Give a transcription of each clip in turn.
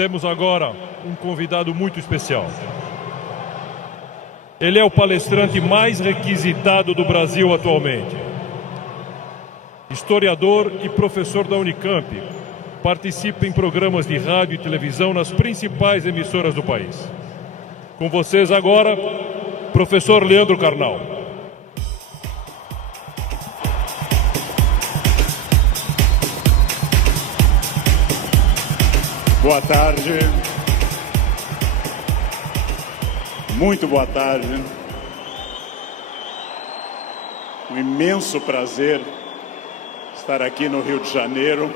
Temos agora um convidado muito especial. Ele é o palestrante mais requisitado do Brasil atualmente. Historiador e professor da Unicamp. Participa em programas de rádio e televisão nas principais emissoras do país. Com vocês agora, professor Leandro Carnal. Boa tarde. Muito boa tarde. Um imenso prazer estar aqui no Rio de Janeiro.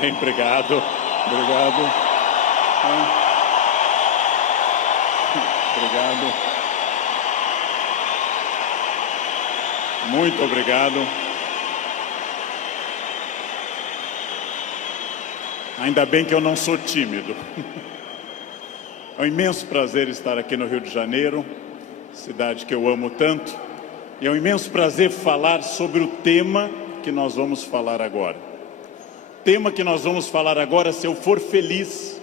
Bem, obrigado. Obrigado. Obrigado. Muito obrigado. Ainda bem que eu não sou tímido. É um imenso prazer estar aqui no Rio de Janeiro, cidade que eu amo tanto. E é um imenso prazer falar sobre o tema que nós vamos falar agora. O tema que nós vamos falar agora, se eu for feliz,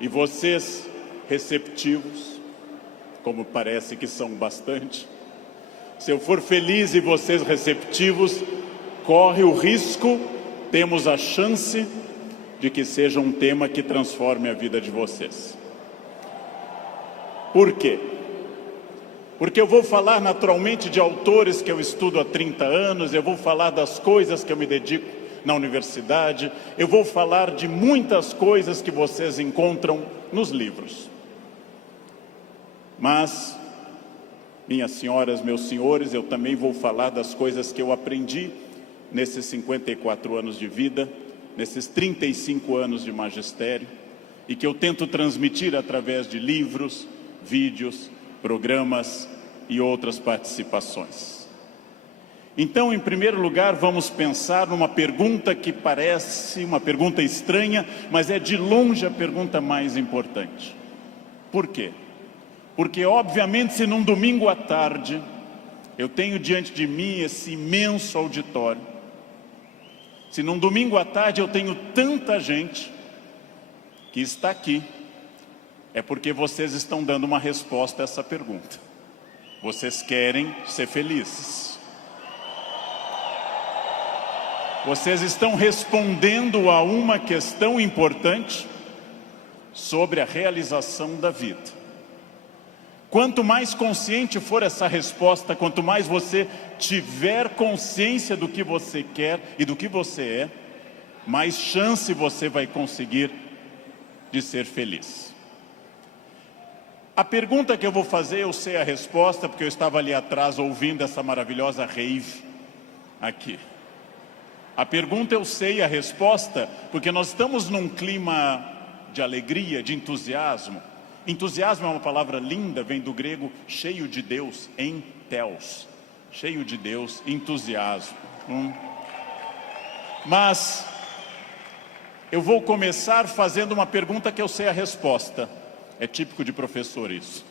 e vocês receptivos, como parece que são bastante, se eu for feliz e vocês receptivos, corre o risco, temos a chance de que seja um tema que transforme a vida de vocês. Por quê? Porque eu vou falar naturalmente de autores que eu estudo há 30 anos, eu vou falar das coisas que eu me dedico na universidade, eu vou falar de muitas coisas que vocês encontram nos livros. Mas, minhas senhoras, meus senhores, eu também vou falar das coisas que eu aprendi nesses 54 anos de vida, nesses 35 anos de magistério, e que eu tento transmitir através de livros, vídeos, programas e outras participações. Então, em primeiro lugar, vamos pensar numa pergunta que parece uma pergunta estranha, mas é de longe a pergunta mais importante. Por quê? Porque, obviamente, se num domingo à tarde eu tenho diante de mim esse imenso auditório, se num domingo à tarde eu tenho tanta gente que está aqui, é porque vocês estão dando uma resposta a essa pergunta. Vocês querem ser felizes. Vocês estão respondendo a uma questão importante sobre a realização da vida. Quanto mais consciente for essa resposta, quanto mais você tiver consciência do que você quer e do que você é, mais chance você vai conseguir de ser feliz. A pergunta que eu vou fazer, eu sei a resposta, porque eu estava ali atrás ouvindo essa maravilhosa rave aqui. A pergunta eu sei a resposta, porque nós estamos num clima de alegria, de entusiasmo. Entusiasmo é uma palavra linda, vem do grego cheio de Deus, entheos. Cheio de Deus, entusiasmo. Mas eu vou começar fazendo uma pergunta que eu sei a resposta. É típico de professor isso.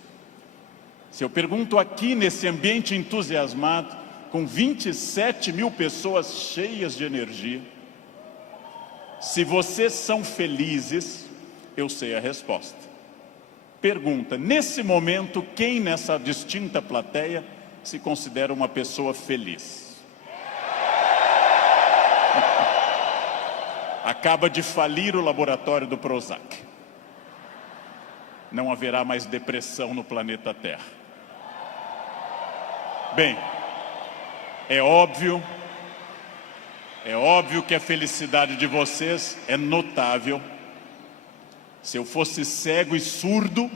Se eu pergunto aqui nesse ambiente entusiasmado, com 27 mil pessoas cheias de energia, se vocês são felizes, eu sei a resposta. Pergunta, nesse momento, quem nessa distinta plateia se considera uma pessoa feliz? Acaba de falir o laboratório do Prozac. Não haverá mais depressão no planeta Terra. Bem, é óbvio que a felicidade de vocês é notável. Se eu fosse cego e surdo,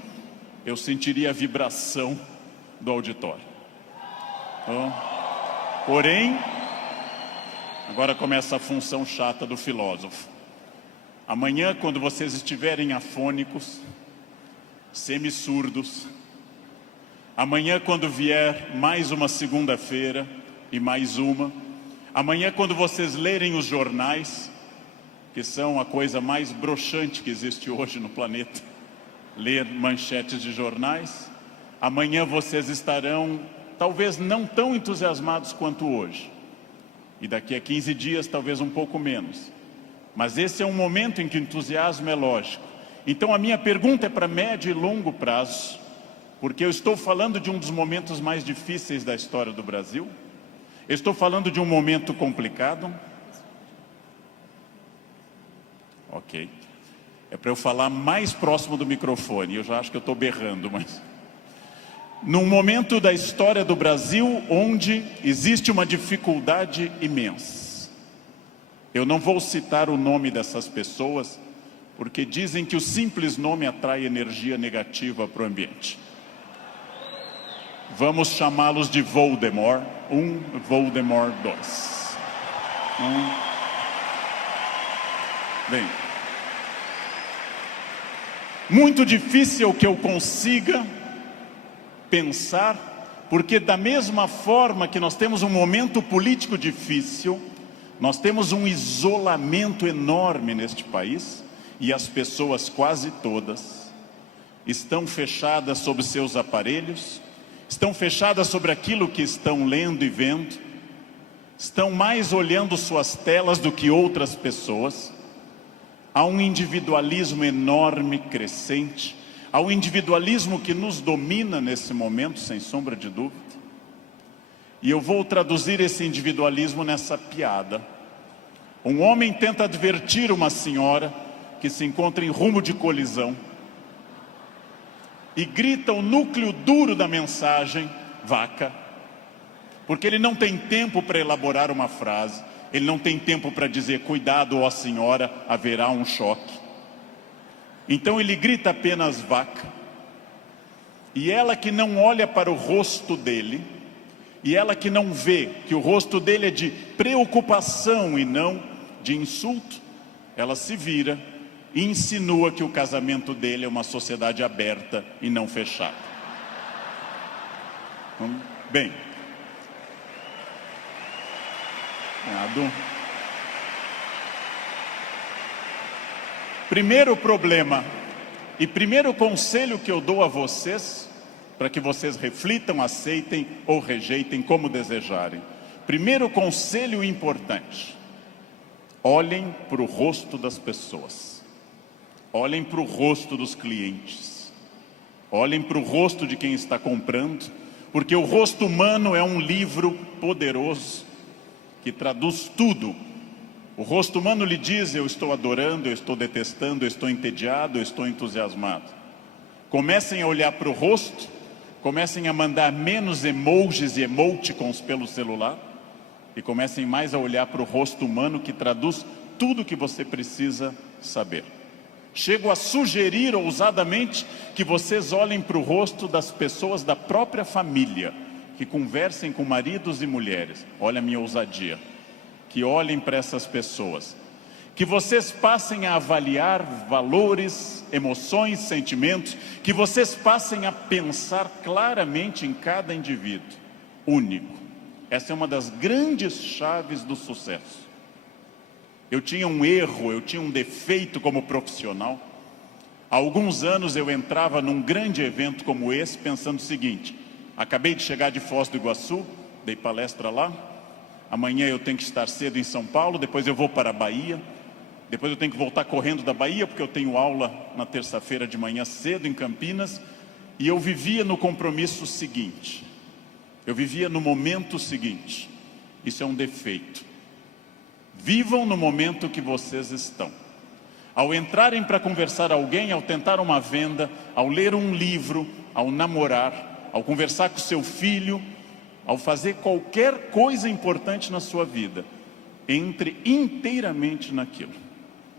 eu sentiria a vibração do auditório. Porém, agora começa a função chata do filósofo. Amanhã, quando vocês estiverem afônicos, semi-surdos, amanhã, quando vier mais uma segunda-feira e mais uma, amanhã, quando vocês lerem os jornais, que são a coisa mais broxante que existe hoje no planeta, ler manchetes de jornais, amanhã vocês estarão talvez não tão entusiasmados quanto hoje, e daqui a 15 dias talvez um pouco menos, Mas esse é um momento em que o entusiasmo é lógico. Então a minha pergunta é para médio e longo prazo, porque eu estou falando de um dos momentos mais difíceis da história do Brasil. Eu estou falando de um momento complicado. Ok. É para eu falar mais próximo do microfone. Eu já acho que eu estou berrando, mas... Num momento da história do Brasil onde existe uma dificuldade imensa. Eu não vou citar o nome dessas pessoas, porque dizem que o simples nome atrai energia negativa para o ambiente. Vamos chamá-los de Voldemort 1, Voldemort 2. Bem, muito difícil que eu consiga pensar, porque da mesma forma que nós temos um momento político difícil, nós temos um isolamento enorme neste país, e as pessoas quase todas estão fechadas sobre seus aparelhos, estão fechadas sobre aquilo que estão lendo e vendo, estão mais olhando suas telas do que outras pessoas. Há um individualismo enorme, crescente. Há um individualismo que nos domina nesse momento, sem sombra de dúvida. E eu vou traduzir esse individualismo nessa piada. Um homem tenta advertir uma senhora que se encontra em rumo de colisão e grita o núcleo duro da mensagem, vaca, porque ele não tem tempo para elaborar uma frase, ele não tem tempo para dizer, cuidado, ó senhora, haverá um choque. Então ele grita apenas vaca, e ela que não olha para o rosto dele, e ela que não vê que o rosto dele é de preocupação e não de insulto, ela se vira e insinua que o casamento dele é uma sociedade aberta e não fechada. Bem, primeiro problema e primeiro conselho que eu dou a vocês, para que vocês reflitam, aceitem ou rejeitem como desejarem. Primeiro conselho importante: olhem para o rosto das pessoas, olhem para o rosto dos clientes, olhem para o rosto de quem está comprando, porque o rosto humano é um livro poderoso que traduz tudo. O rosto humano lhe diz, eu estou adorando, eu estou detestando, eu estou entediado, eu estou entusiasmado. Comecem a olhar para o rosto, comecem a mandar menos emojis e emoticons pelo celular, e comecem mais a olhar para o rosto humano que traduz tudo o que você precisa saber. Chego a sugerir ousadamente que vocês olhem para o rosto das pessoas da própria família, que conversem com maridos e mulheres. Olha a minha ousadia. Que olhem para essas pessoas. Que vocês passem a avaliar valores, emoções, sentimentos. Que vocês passem a pensar claramente em cada indivíduo único. Essa é uma das grandes chaves do sucesso. Eu tinha um erro, eu tinha um defeito como profissional. Há alguns anos eu entrava num grande evento como esse pensando o seguinte: acabei de chegar de Foz do Iguaçu, dei palestra lá, amanhã eu tenho que estar cedo em São Paulo, depois eu vou para a Bahia, depois eu tenho que voltar correndo da Bahia, porque eu tenho aula na terça-feira de manhã cedo em Campinas, e eu vivia no compromisso seguinte, eu vivia no momento seguinte. Isso é um defeito. Vivam no momento que vocês estão. Ao entrarem para conversar com alguém, ao tentar uma venda, ao ler um livro, ao namorar, ao conversar com seu filho, ao fazer qualquer coisa importante na sua vida, entre inteiramente naquilo.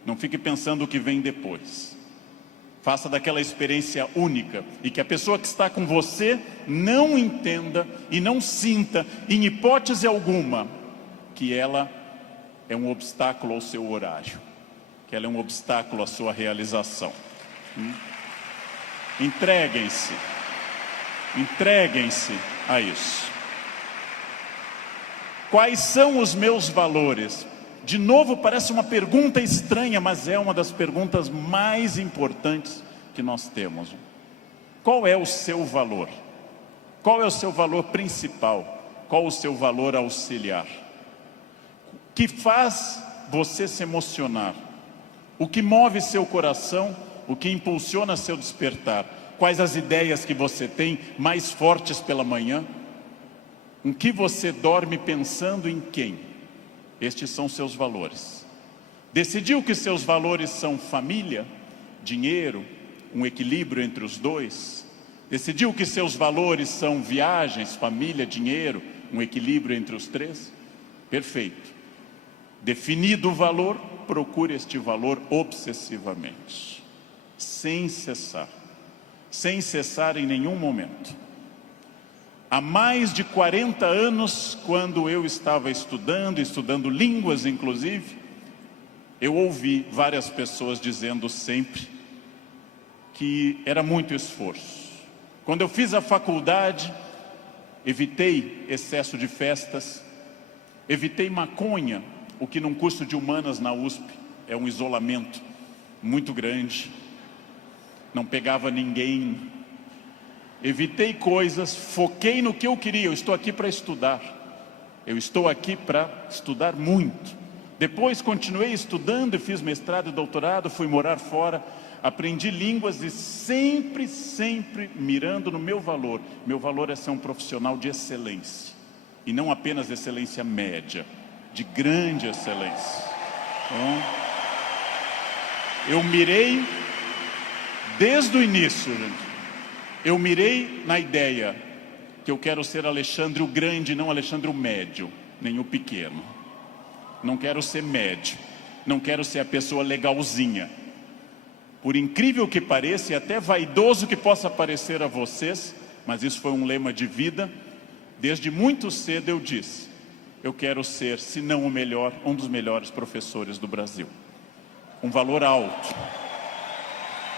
Não fique pensando o que vem depois. Faça daquela experiência única, e que a pessoa que está com você não entenda e não sinta, em hipótese alguma, que ela é um obstáculo ao seu horário, que ela é um obstáculo à sua realização. Entreguem-se. Entreguem-se a isso. Quais são os meus valores? De novo, parece uma pergunta estranha, mas é uma das perguntas mais importantes que nós temos. Qual é o seu valor? Qual é o seu valor principal? Qual o seu valor auxiliar? Que faz você se emocionar O que move seu coração, o que impulsiona seu despertar? Quais as ideias que você tem mais fortes pela manhã? Em que você dorme pensando em quem? Estes são seus valores. Decidiu que seus valores são família, dinheiro, um equilíbrio entre os dois? Decidiu que seus valores são viagens, família, dinheiro, um equilíbrio entre os três? Perfeito. Definido o valor, procure este valor obsessivamente, sem cessar em nenhum momento. Há mais de 40 anos, quando eu estava estudando línguas inclusive, eu ouvi várias pessoas dizendo sempre que era muito esforço. Quando eu fiz a faculdade, evitei excesso de festas, evitei maconha, o que num curso de humanas na USP é um isolamento muito grande. Não pegava ninguém. Evitei coisas, foquei no que eu queria. Eu estou aqui para estudar. Eu estou aqui para estudar muito. Depois continuei estudando e fiz mestrado e doutorado, fui morar fora, aprendi línguas e sempre mirando no meu valor. Meu valor é ser um profissional de excelência. E não apenas excelência média, de grande excelência. Então, eu mirei desde o início, gente. Eu mirei na ideia que eu quero ser Alexandre o Grande, não Alexandre o Médio, nem o Pequeno. Não quero ser médio, não quero ser a pessoa legalzinha. Por incrível que pareça, e até vaidoso que possa parecer a vocês, mas isso foi um lema de vida, desde muito cedo eu disse, eu quero ser, se não o melhor, um dos melhores professores do Brasil. Um valor alto,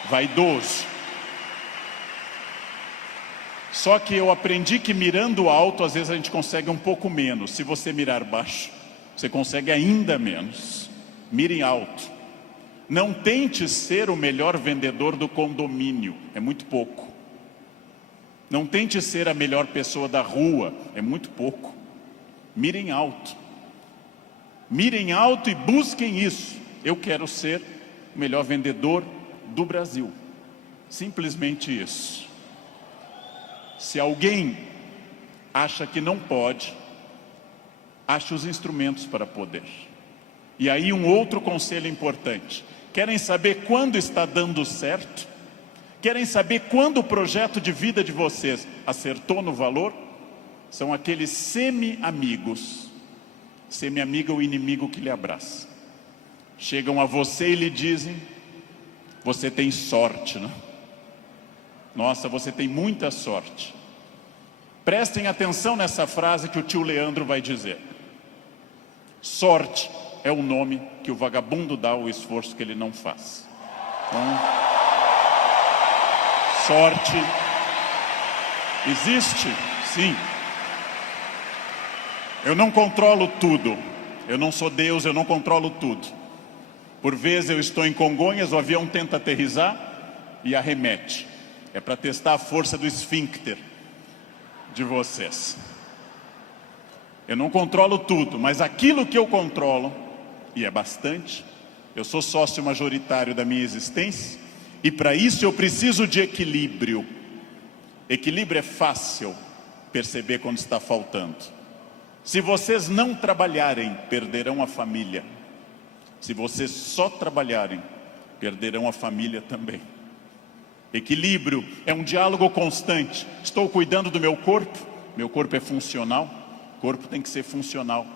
vaidoso. Só que eu aprendi que mirando alto, às vezes a gente consegue um pouco menos. Se você mirar baixo, você consegue ainda menos. Mire alto. Não tente ser o melhor vendedor do condomínio, é muito pouco. Não tente ser a melhor pessoa da rua, é muito pouco. Mirem alto. Mirem alto e busquem isso. Eu quero ser o melhor vendedor do Brasil. Simplesmente isso. Se alguém acha que não pode, ache os instrumentos para poder. E aí um outro conselho importante. Querem saber quando está dando certo? Querem saber quando o projeto de vida de vocês acertou no valor? São aqueles semi-amigos. Semi-amigo é o inimigo que lhe abraça. Chegam a você e lhe dizem, você tem sorte, né? Nossa, você tem muita sorte. Prestem atenção nessa frase que o tio Leandro vai dizer. Sorte é o nome que o vagabundo dá ao esforço que ele não faz. Então, sorte existe? Sim. Eu não controlo tudo. Eu não sou Deus, eu não controlo tudo. Por vezes eu estou em Congonhas, o avião tenta aterrissar e arremete. É para testar a força do esfíncter de vocês. Eu não controlo tudo, mas aquilo que eu controlo, e é bastante, eu sou sócio majoritário da minha existência, e para isso eu preciso de equilíbrio. Equilíbrio é fácil perceber quando está faltando. Se vocês não trabalharem, perderão a família. Se vocês só trabalharem, perderão a família também. Equilíbrio é um diálogo constante. Estou cuidando do meu corpo é funcional, o corpo tem que ser funcional.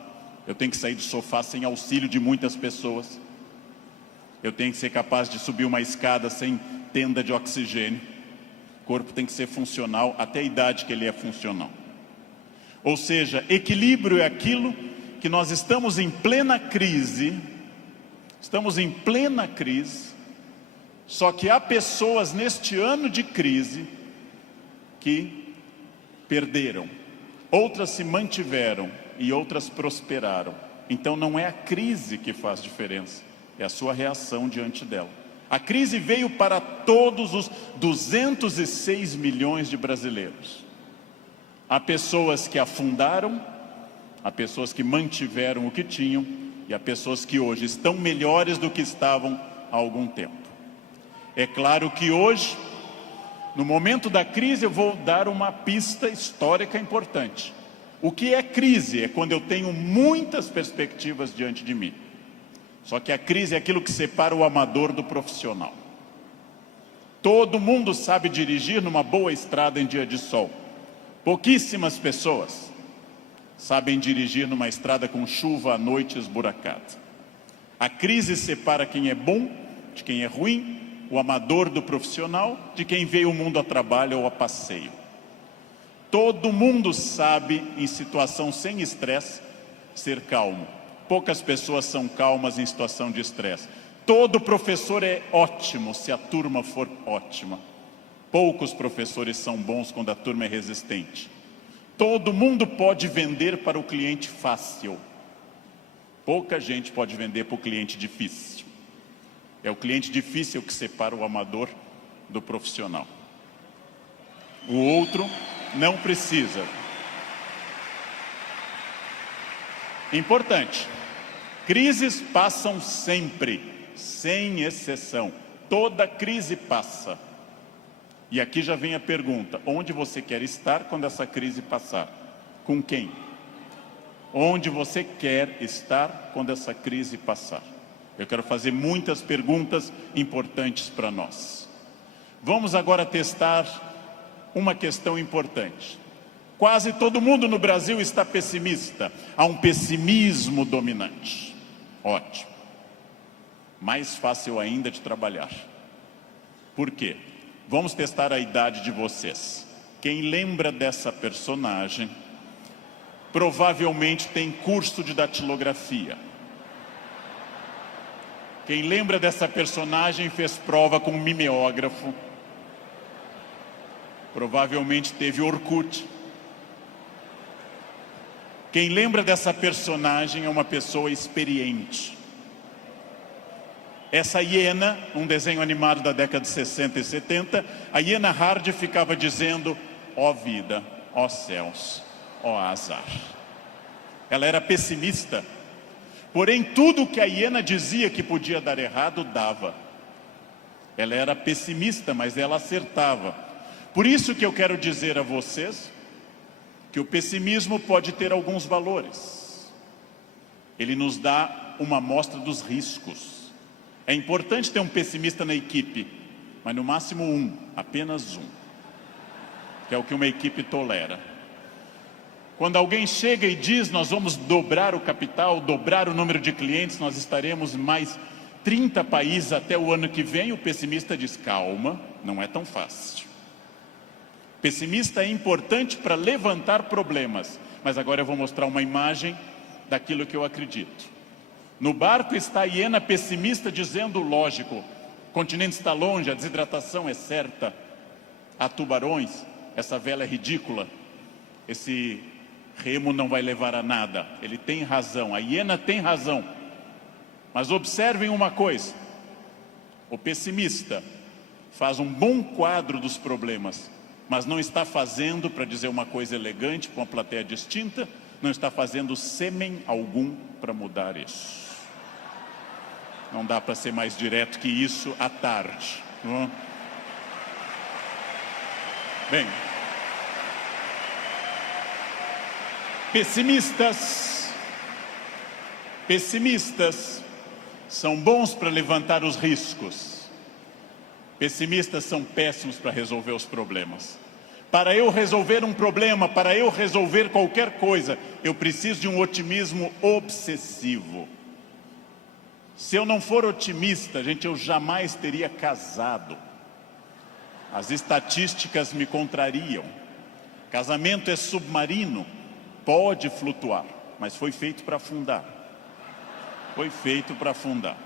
Eu tenho que sair do sofá sem auxílio de muitas pessoas. Eu tenho que ser capaz de subir uma escada sem tenda de oxigênio. O corpo tem que ser funcional até a idade que ele é funcional. Ou seja, equilíbrio é aquilo que nós estamos em plena crise. Estamos em plena crise. Só que há pessoas neste ano de crise que perderam, outras se mantiveram e outras prosperaram. Então não é a crise que faz diferença, é a sua reação diante dela. A crise veio para todos os 206 milhões de brasileiros. Há pessoas que afundaram, há pessoas que mantiveram o que tinham, e há pessoas que hoje estão melhores do que estavam há algum tempo. É claro que hoje, no momento da crise, eu vou dar uma pista histórica importante. O que é crise? É quando eu tenho muitas perspectivas diante de mim. Só que a crise é aquilo que separa o amador do profissional. Todo mundo sabe dirigir numa boa estrada em dia de sol. Pouquíssimas pessoas sabem dirigir numa estrada com chuva à noite esburacada. A crise separa quem é bom de quem é ruim, o amador do profissional, de quem veio o mundo a trabalho ou a passeio. Todo mundo sabe, em situação sem estresse, ser calmo. Poucas pessoas são calmas em situação de estresse. Todo professor é ótimo se a turma for ótima. Poucos professores são bons quando a turma é resistente. Todo mundo pode vender para o cliente fácil. Pouca gente pode vender para o cliente difícil. É o cliente difícil que separa o amador do profissional. O outro não precisa. Importante. Crises passam sempre, sem exceção. Toda crise passa. E aqui já vem a pergunta: onde você quer estar quando essa crise passar? Com quem? Onde você quer estar quando essa crise passar? Eu quero fazer muitas perguntas importantes para nós. Vamos agora testar uma questão importante. Quase todo mundo no Brasil está pessimista. Há um pessimismo dominante. Ótimo. Mais fácil ainda de trabalhar. Por quê? Vamos testar a idade de vocês. Quem lembra dessa personagem provavelmente tem curso de datilografia. Quem lembra dessa personagem fez prova com um mimeógrafo. Provavelmente teve Orkut. Quem lembra dessa personagem é uma pessoa experiente. Essa hiena, um desenho animado da década de 60 e 70, a hiena Hard ficava dizendo: ó vida, ó céus, ó azar. Ela era pessimista, porém tudo que a hiena dizia que podia dar errado, dava. Ela era pessimista, mas ela acertava. Por isso que eu quero dizer a vocês que o pessimismo pode ter alguns valores. Ele nos dá uma amostra dos riscos. É importante ter um pessimista na equipe, mas no máximo um, apenas um, que é o que uma equipe tolera. Quando alguém chega e diz: nós vamos dobrar o capital, dobrar o número de clientes, nós estaremos em mais 30 países até o ano que vem, o pessimista diz: calma, não é tão fácil. Pessimista é importante para levantar problemas, mas agora eu vou mostrar uma imagem daquilo que eu acredito. No barco está a hiena pessimista dizendo: lógico, o continente está longe, a desidratação é certa, há tubarões, essa vela é ridícula, esse remo não vai levar a nada. Ele tem razão, a hiena tem razão. Mas observem uma coisa: o pessimista faz um bom quadro dos problemas, mas não está fazendo, para dizer uma coisa elegante para uma plateia distinta, não está fazendo sêmen algum para mudar isso. Não dá para ser mais direto que isso à tarde, não é? Bem, pessimistas são bons para levantar os riscos. Pessimistas são péssimos para resolver os problemas. Para eu resolver um problema, para eu resolver qualquer coisa, eu preciso de um otimismo obsessivo. Se eu não for otimista, gente, eu jamais teria casado. As estatísticas me contrariam. Casamento é submarino, pode flutuar, mas foi feito para afundar. Foi feito para afundar.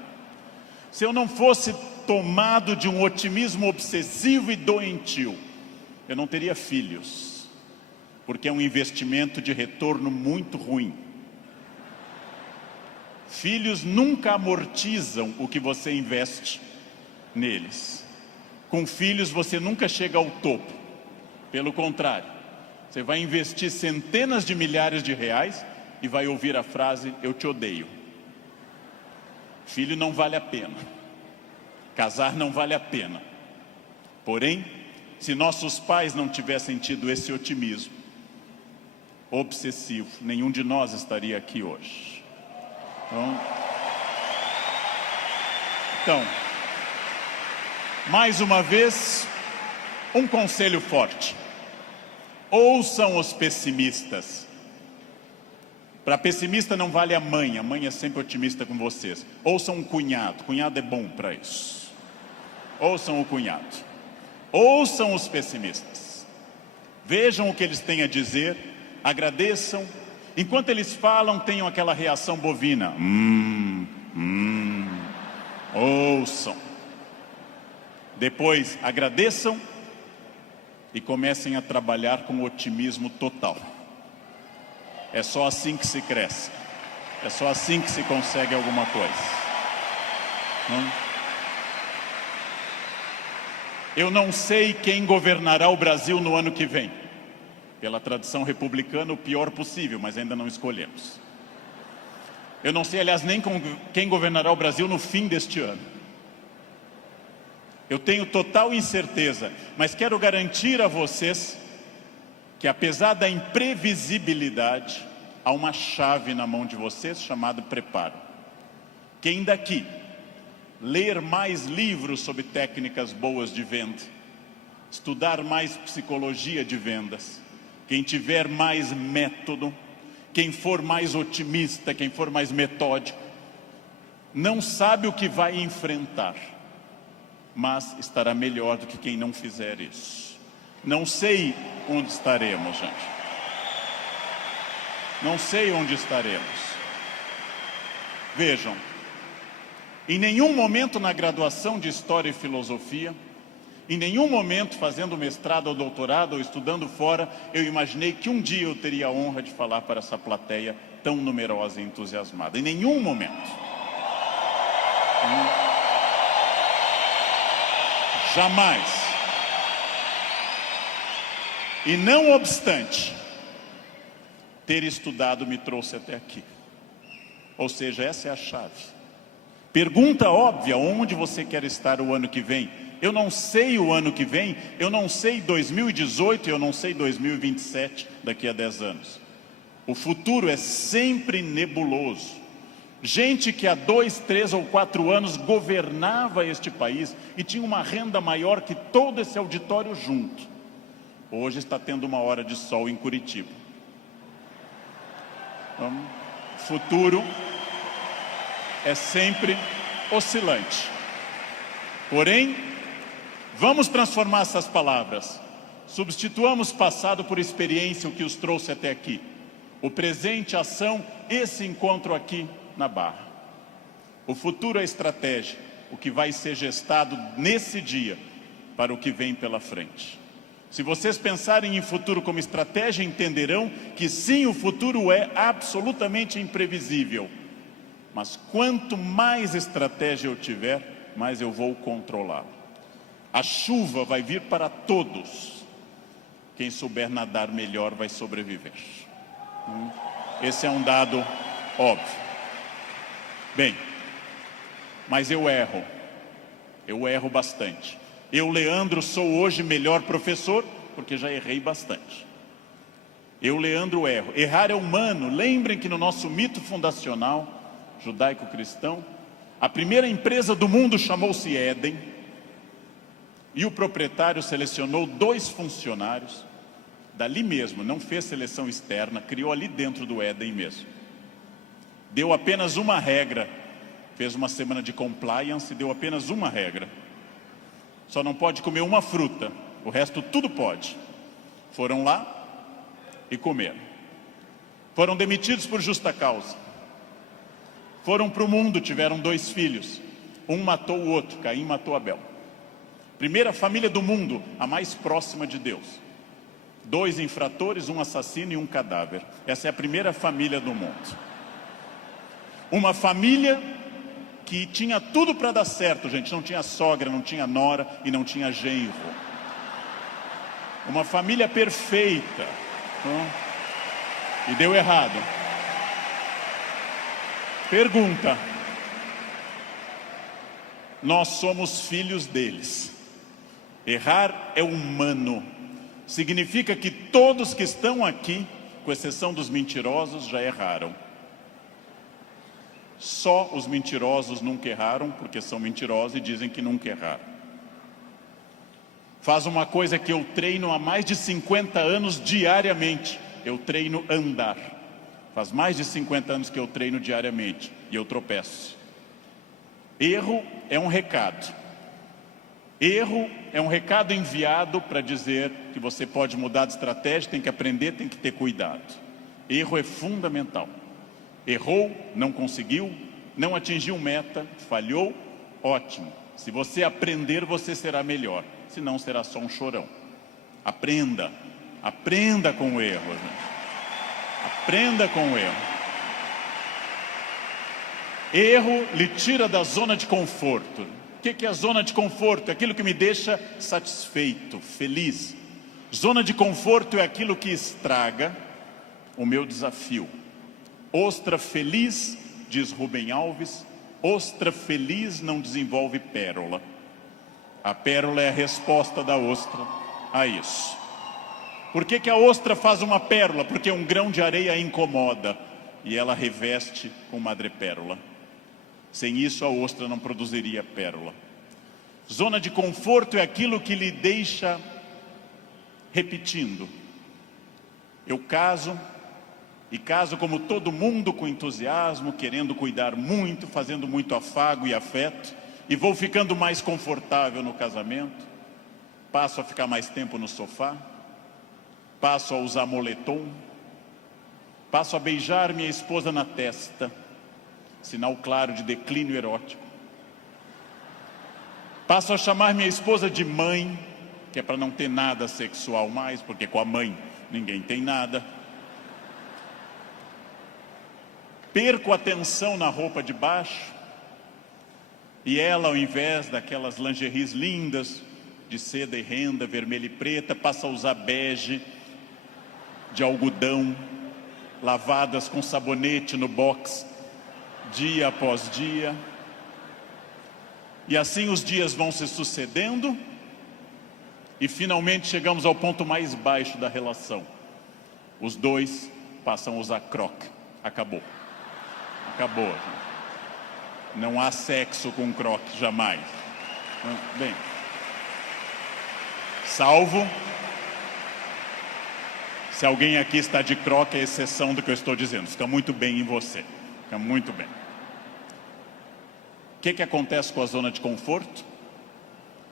Se eu não fosse tomado de um otimismo obsessivo e doentio, eu não teria filhos, porque é um investimento de retorno muito ruim. Filhos nunca amortizam o que você investe neles. Com filhos você nunca chega ao topo. Pelo contrário, você vai investir centenas de milhares de reais e vai ouvir a frase: eu te odeio. Filho não vale a pena. Casar não vale a pena. Porém, se nossos pais não tivessem tido esse otimismo obsessivo, nenhum de nós estaria aqui hoje. Então, mais uma vez, um conselho forte. Ouçam os pessimistas. Para pessimista não vale a mãe é sempre otimista com vocês. Ouçam um cunhado é bom para isso. Ouçam o cunhado. Ouçam os pessimistas. Vejam o que eles têm a dizer, agradeçam. Enquanto eles falam, tenham aquela reação bovina. Ouçam. Depois agradeçam e comecem a trabalhar com otimismo total. É só assim que se cresce. É só assim que se consegue alguma coisa. Eu não sei quem governará o Brasil no ano que vem. Pela tradição republicana, o pior possível, mas ainda não escolhemos. Eu não sei, aliás, nem quem governará o Brasil no fim deste ano. Eu tenho total incerteza, mas quero garantir a vocês que, apesar da imprevisibilidade, há uma chave na mão de vocês chamada preparo. Quem daqui ler mais livros sobre técnicas boas de venda, estudar mais psicologia de vendas, quem tiver mais método, quem for mais otimista, quem for mais metódico, não sabe o que vai enfrentar, mas estará melhor do que quem não fizer isso. Não sei onde estaremos, gente. Não sei onde estaremos. Vejam, em nenhum momento na graduação de História e Filosofia, em nenhum momento fazendo mestrado ou doutorado ou estudando fora, eu imaginei que um dia eu teria a honra de falar para essa plateia tão numerosa e entusiasmada. Em nenhum momento. Jamais. E não obstante, ter estudado me trouxe até aqui. Ou seja, essa é a chave. Pergunta óbvia, onde você quer estar o ano que vem? Eu não sei o ano que vem, eu não sei 2018, eu não sei 2027, daqui a 10 anos. O futuro é sempre nebuloso. Gente que há 2, 3 ou 4 anos governava este país e tinha uma renda maior que todo esse auditório junto. Hoje está tendo uma hora de sol em Curitiba. Então, futuro é sempre oscilante. Porém, vamos transformar essas palavras. Substituamos passado por experiência, o que os trouxe até aqui. O presente, ação, esse encontro aqui na Barra. O futuro é estratégia, o que vai ser gestado nesse dia para o que vem pela frente. Se vocês pensarem em futuro como estratégia, entenderão que sim, o futuro é absolutamente imprevisível. Mas quanto mais estratégia eu tiver, mais eu vou controlar. A chuva vai vir para todos. Quem souber nadar melhor vai sobreviver. Esse é um dado óbvio. Bem, mas eu erro. Eu erro bastante. Eu, Leandro, sou hoje melhor professor, porque já errei bastante. Eu, Leandro, erro. Errar é humano. Lembrem que no nosso mito fundacional judaico-cristão, a primeira empresa do mundo chamou-se Éden, e o proprietário selecionou 2 funcionários, dali mesmo, não fez seleção externa, criou ali dentro do Éden mesmo. Deu apenas uma regra, fez uma semana de compliance e deu apenas uma regra. Só não pode comer uma fruta, o resto tudo pode. Foram lá e comeram. Foram demitidos por justa causa. Foram para o mundo, tiveram 2 filhos. Um matou o outro, Caim matou Abel. Primeira família do mundo, a mais próxima de Deus. 2 infratores, um assassino e um cadáver. Essa é a primeira família do mundo. Uma família que tinha tudo para dar certo, gente. Não tinha sogra, não tinha nora e não tinha genro. Uma família perfeita. E deu errado. Nós somos filhos deles. Errar é humano. Significa que todos que estão aqui, com exceção dos mentirosos, já erraram. Só os mentirosos nunca erraram, porque são mentirosos e dizem que nunca erraram. Faz uma coisa que eu treino há mais de 50 anos diariamente. Eu treino andar. Faz mais de 50 anos que eu treino diariamente e eu tropeço. Erro é um recado. Erro é um recado enviado para dizer que você pode mudar de estratégia, tem que aprender, tem que ter cuidado. Erro é fundamental. Errou, não conseguiu, não atingiu meta, falhou, ótimo. Se você aprender, você será melhor. Senão será só um chorão. Aprenda. Aprenda com o erro. Aprenda com o erro. Erro lhe tira da zona de conforto. O que é a zona de conforto? É aquilo que me deixa satisfeito, feliz. Zona de conforto é aquilo que estraga o meu desafio. Ostra feliz, diz Rubem Alves, ostra feliz não desenvolve pérola. A pérola é a resposta da ostra a isso. Por que a ostra faz uma pérola? Porque um grão de areia a incomoda e ela reveste com madrepérola. Sem isso a ostra não produziria pérola. Zona de conforto é aquilo que lhe deixa repetindo. Eu caso, e caso como todo mundo com entusiasmo, querendo cuidar muito, fazendo muito afago e afeto, e vou ficando mais confortável no casamento, passo a ficar mais tempo no sofá, passo a usar moletom, passo a beijar minha esposa na testa, sinal claro de declínio erótico. Passo a chamar minha esposa de mãe, que é para não ter nada sexual mais, porque com a mãe ninguém tem nada. Perco a atenção na roupa de baixo, e ela, ao invés daquelas lingeries lindas, de seda e renda, vermelha e preta, passa a usar bege, de algodão, lavadas com sabonete no box, dia após dia. E assim os dias vão se sucedendo, e finalmente chegamos ao ponto mais baixo da relação. Os dois passam a usar croque. Acabou. Acabou. Não há sexo com croque, jamais. Bem, salvo se alguém aqui está de croque, é exceção do que eu estou dizendo. Fica muito bem em você. Fica muito bem. O que acontece com a zona de conforto?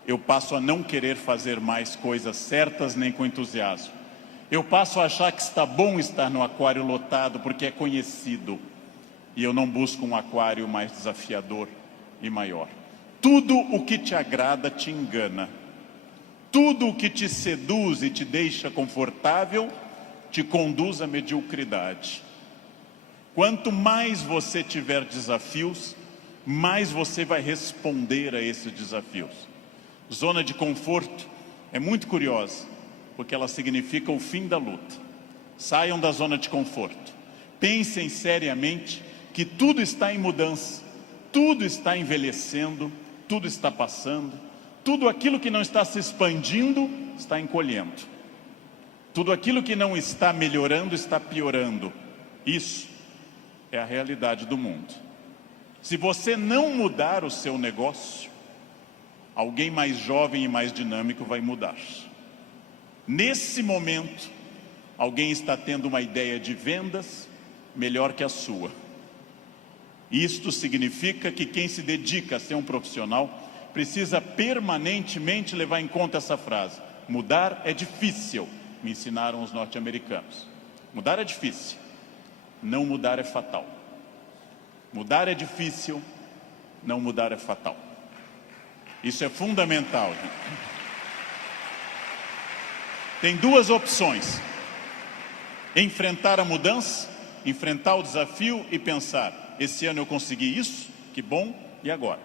Eu passo a não querer fazer mais coisas certas nem com entusiasmo. Eu passo a achar que está bom estar no aquário lotado porque é conhecido. E eu não busco um aquário mais desafiador e maior. Tudo o que te agrada te engana. Tudo o que te seduz e te deixa confortável te conduz à mediocridade. Quanto mais você tiver desafios, mais você vai responder a esses desafios. Zona de conforto é muito curiosa, porque ela significa o fim da luta. Saiam da zona de conforto. Pensem seriamente que tudo está em mudança, tudo está envelhecendo, tudo está passando, tudo aquilo que não está se expandindo está encolhendo. Tudo aquilo que não está melhorando está piorando. Isso é a realidade do mundo. Se você não mudar o seu negócio, alguém mais jovem e mais dinâmico vai mudar. Nesse momento, alguém está tendo uma ideia de vendas melhor que a sua. Isto significa que quem se dedica a ser um profissional precisa permanentemente levar em conta essa frase: mudar é difícil, me ensinaram os norte-americanos. Mudar é difícil, não mudar é fatal. Mudar é difícil, não mudar é fatal. Isso é fundamental, gente. Tem duas opções: enfrentar a mudança, enfrentar o desafio e pensar: esse ano eu consegui isso, que bom, e agora?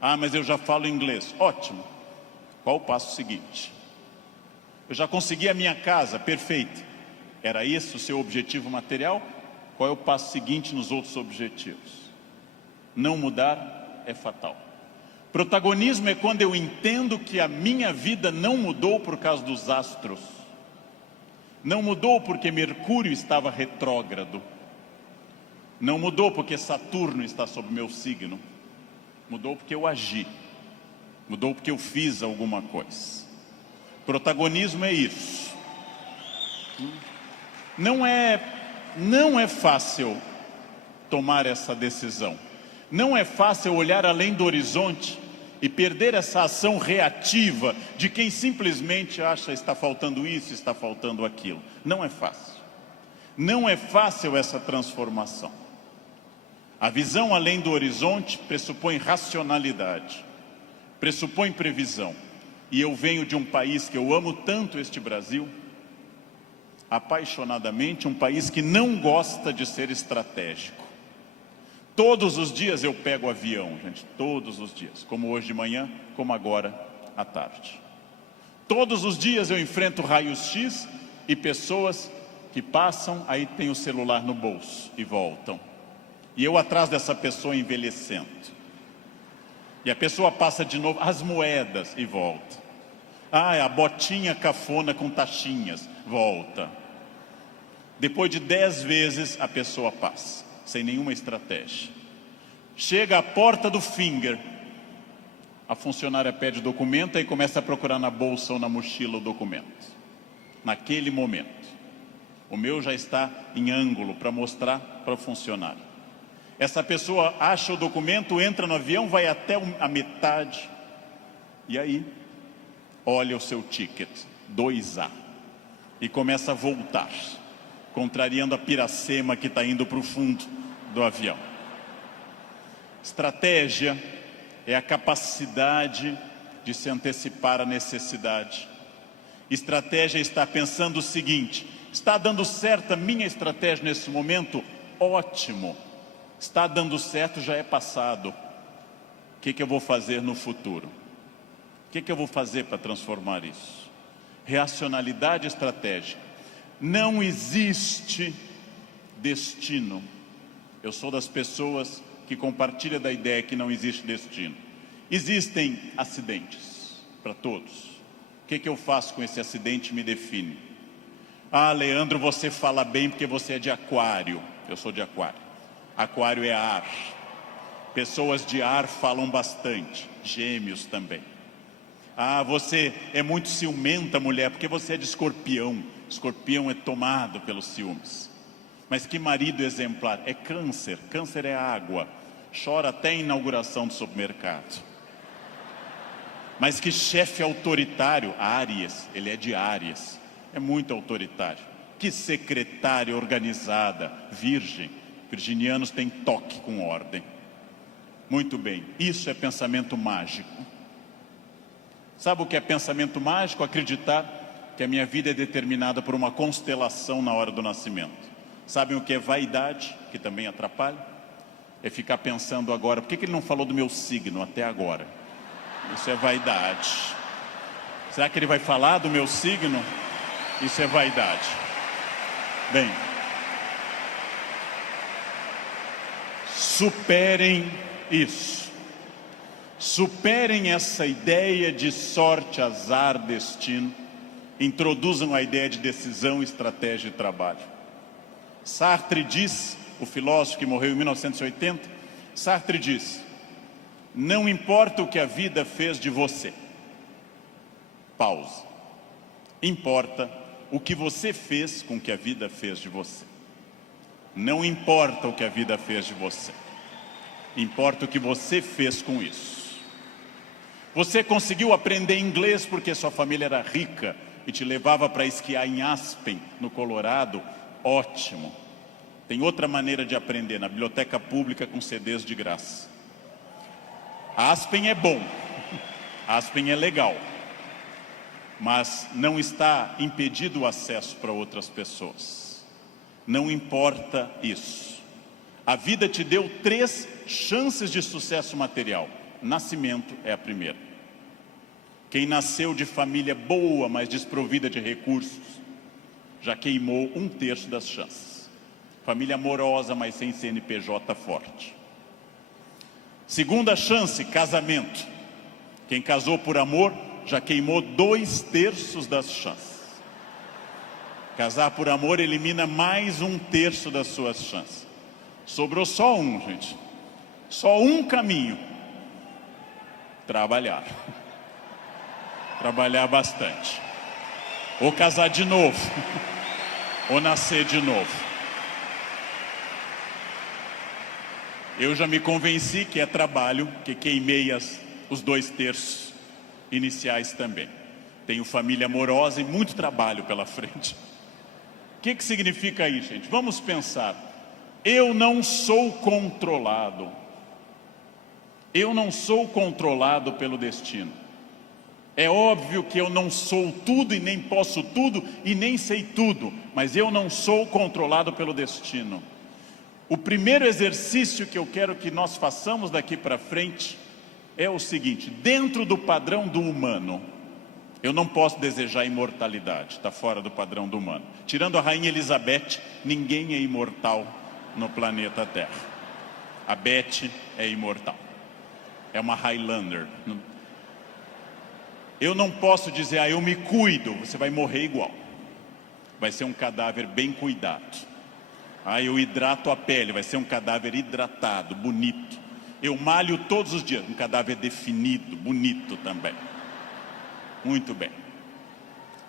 Ah, mas eu já falo inglês. Ótimo. Qual o passo seguinte? Eu já consegui a minha casa, perfeito. Era esse o seu objetivo material? Qual é o passo seguinte nos outros objetivos? Não mudar é fatal. Protagonismo é quando eu entendo que a minha vida não mudou por causa dos astros. Não mudou porque Mercúrio estava retrógrado. Não mudou porque Saturno está sob meu signo. Mudou porque eu agi. Mudou porque eu fiz alguma coisa. Protagonismo é isso. Não é fácil tomar essa decisão. Não é fácil olhar além do horizonte e perder essa ação reativa de quem simplesmente acha está faltando isso, está faltando aquilo. Não é fácil. Não é fácil essa transformação. A visão além do horizonte pressupõe racionalidade, pressupõe previsão. E eu venho de um país que eu amo tanto, este Brasil, apaixonadamente, um país que não gosta de ser estratégico. Todos os dias eu pego avião, gente, todos os dias, como hoje de manhã, como agora à tarde. Todos os dias eu enfrento raios-x e pessoas que passam, aí tem o celular no bolso e voltam. E eu atrás dessa pessoa envelhecendo. E a pessoa passa de novo, as moedas e volta. A botinha cafona com taxinhas, volta. Depois de 10 vezes a pessoa passa, sem nenhuma estratégia. Chega à porta do Finger, a funcionária pede o documento e começa a procurar na bolsa ou na mochila o documento. Naquele momento, o meu já está em ângulo para mostrar para o funcionário. Essa pessoa acha o documento, entra no avião, vai até a metade e aí olha o seu ticket, 2A, e começa a voltar, contrariando a piracema que está indo para o fundo do avião. Estratégia é a capacidade de se antecipar à necessidade. Estratégia é estar pensando o seguinte: está dando certo a minha estratégia nesse momento? Ótimo. Está dando certo, já é passado. O que eu vou fazer no futuro? O que eu vou fazer para transformar isso? Racionalidade estratégica. Não existe destino. Eu sou das pessoas que compartilha da ideia que não existe destino. Existem acidentes para todos. O que eu faço com esse acidente me define. Leandro, você fala bem porque você é de aquário. Eu sou de aquário. Aquário é ar. Pessoas de ar falam bastante. Gêmeos também. Você é muito ciumenta, mulher, porque você é de escorpião. Escorpião é tomado pelos ciúmes. Mas que marido exemplar? É câncer. Câncer é água. Chora até a inauguração do supermercado. Mas que chefe autoritário? Áries. Ele é de Áries. É muito autoritário. Que secretária organizada? Virgem. Virginianos têm toque com ordem. Muito bem. Isso é pensamento mágico. Sabe o que é pensamento mágico? Acreditar que a minha vida é determinada por uma constelação na hora do nascimento. Sabem o que é vaidade, que também atrapalha? É ficar pensando agora, por que ele não falou do meu signo até agora? Isso é vaidade. Será que ele vai falar do meu signo? Isso é vaidade. Bem, superem isso. Superem essa ideia de sorte, azar, destino. Introduzam a ideia de decisão, estratégia e trabalho. Sartre diz, o filósofo que morreu em 1980, Sartre diz: não importa o que a vida fez de você. Pausa. Importa o que você fez com o que a vida fez de você. Não importa o que a vida fez de você. Importa o que você fez com isso. Você conseguiu aprender inglês porque sua família era rica e te levava para esquiar em Aspen, no Colorado? Ótimo. Tem outra maneira de aprender, na biblioteca pública com CDs de graça. Aspen é bom, Aspen é legal, mas não está impedido o acesso para outras pessoas. Não importa isso. A vida te deu 3 chances de sucesso material. Nascimento é a primeira. Quem nasceu de família boa, mas desprovida de recursos, já queimou 1/3 das chances. Família amorosa, mas sem CNPJ forte. Segunda chance, casamento. Quem casou por amor já queimou 2/3 das chances. Casar por amor elimina mais 1/3 das suas chances. Sobrou só um, gente. Só um caminho. Trabalhar. Trabalhar bastante. Ou casar de novo. Ou nascer de novo. Eu já me convenci que é trabalho, que queimei os 2/3 iniciais também. Tenho família amorosa e muito trabalho pela frente. O que significa isso, gente? Vamos pensar. Eu não sou controlado. Eu não sou controlado pelo destino. É óbvio que eu não sou tudo e nem posso tudo e nem sei tudo, mas eu não sou controlado pelo destino. O primeiro exercício que eu quero que nós façamos daqui para frente é o seguinte: dentro do padrão do humano, eu não posso desejar imortalidade, está fora do padrão do humano. Tirando a rainha Elizabeth, ninguém é imortal no planeta Terra. A Beth é imortal, é uma Highlander. Eu não posso dizer, eu me cuido, você vai morrer igual. Vai ser um cadáver bem cuidado. Eu hidrato a pele, vai ser um cadáver hidratado, bonito. Eu malho todos os dias, um cadáver definido, bonito também. Muito bem.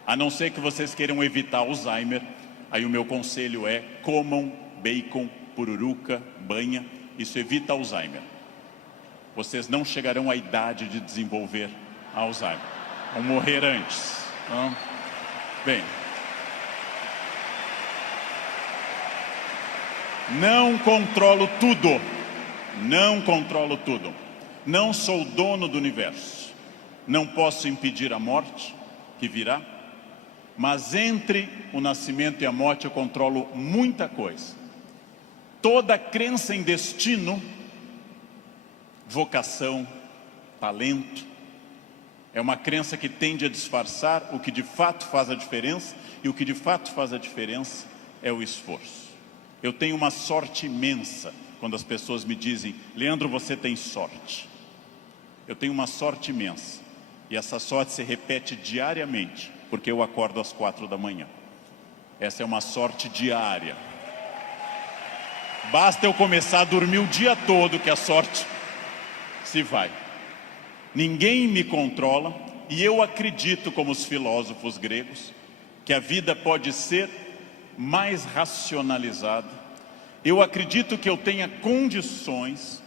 A não ser que vocês queiram evitar Alzheimer, aí o meu conselho é: comam bacon, pururuca, banha, isso evita Alzheimer. Vocês não chegarão à idade de desenvolver Alzheimer. Vão morrer antes. Bem. Não controlo tudo. Não controlo tudo. Não sou dono do universo. Não posso impedir a morte, que virá. Mas entre o nascimento e a morte eu controlo muita coisa. Toda crença em destino, vocação, talento, é uma crença que tende a disfarçar o que de fato faz a diferença. E o que de fato faz a diferença é o esforço. Eu tenho uma sorte imensa quando as pessoas me dizem: Leandro, você tem sorte. Eu tenho uma sorte imensa. E essa sorte se repete diariamente, porque eu acordo às 4 da manhã. Essa é uma sorte diária. Basta eu começar a dormir o dia todo que a sorte se vai. Ninguém me controla, e eu acredito, como os filósofos gregos, que a vida pode ser mais racionalizada. Eu acredito que eu tenha condições